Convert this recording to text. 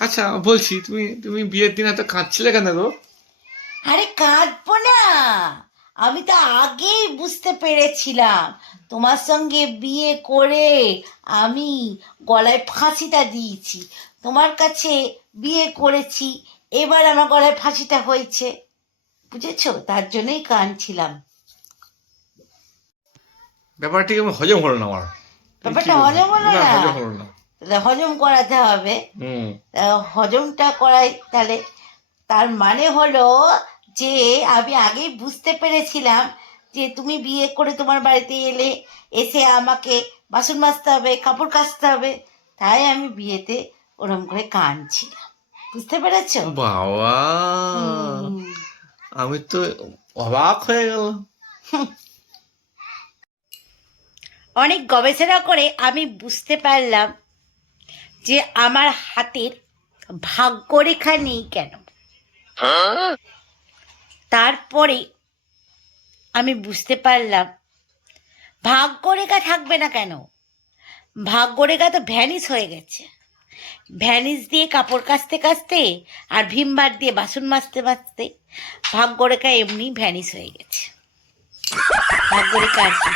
আচ্ছা বলছি তুমি তুমি বিয়ের দিন এত কাঁদছিলে কেন গো? আরে কাঁদবো না। আমি তো আগেই বুঝতে পেরেছিলাম। তোমার সঙ্গে বিয়ে করে আমি গলায় ফাঁসিটা দিয়েছি। তোমার কাছে বিয়ে করেছি এবার আমার গলায় ফাঁসিটা হয়েছে। বুঝেছ? তার জন্যই কাঁদছিলাম। ব্যাপারটি হজম হলো না আমার? ব্যাপারটা হজম হলো না? হজম করাতে হবে। হজমটা করাই তাহলে তার মানে হলো যে আমি আগেই বুঝতে পেরেছিলাম যে তুমি বিয়ে করে তোমার বাড়িতে এলে এসে আমাকে বাসন মাজতে হবে কাপড় কাচতে হবে তাই আমি বিয়েতে ওরম করে কাঁদছিলাম বুঝতে পেরেছ? বাবা! আমি তো অবাক হয়ে গেল অনেক গবেষণা করে আমি বুঝতে পারলাম যে আমার হাতের ভাগ্যরেখা নেই কেন? তারপরে আমি বুঝতে পারলাম ভাগ্যরেখা থাকবে না কেন? ভাগ্যরেখা তো ভ্যানিস হয়ে গেছে। ভ্যানিস দিয়ে কাপড় কাচতে কাচতে আর ভীমবার দিয়ে বাসন মাজতে মাজতে ভাগ্যরেখা এমনি ভ্যানিস হয়ে গেছে। ভাগ্যরেখা আর কি?